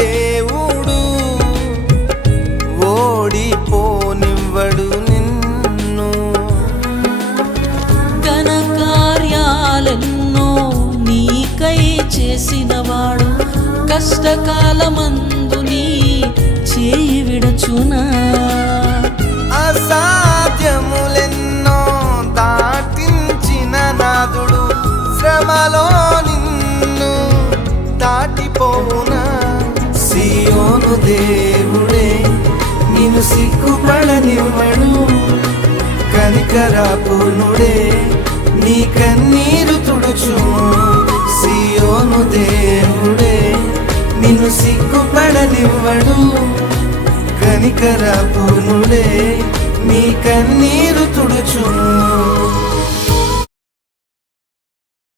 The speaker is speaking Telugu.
దేవుడు ఓడిపోనివ్వడు నిన్ను. ఘన కార్యాలెన్నో నీకై చేసినవాడు కష్టకాలమందు నీ చేయి విడచునా. అసాధ్యములెన్నో దాటించిన నాదుడు శ్రమలో నిన్ను దాటిపోవునా. సియోను దేవుడే నిన్ను సిగ్గుపడనివ్వడు, కనికరాపూర్ణుడే నీ కన్నీరు తుడుచును. సియోను దేవుడే నిన్ను సిగ్గుపడనివ్వడు, కనికరాపూర్ణుడే నీ కన్నీరు తుడుచును.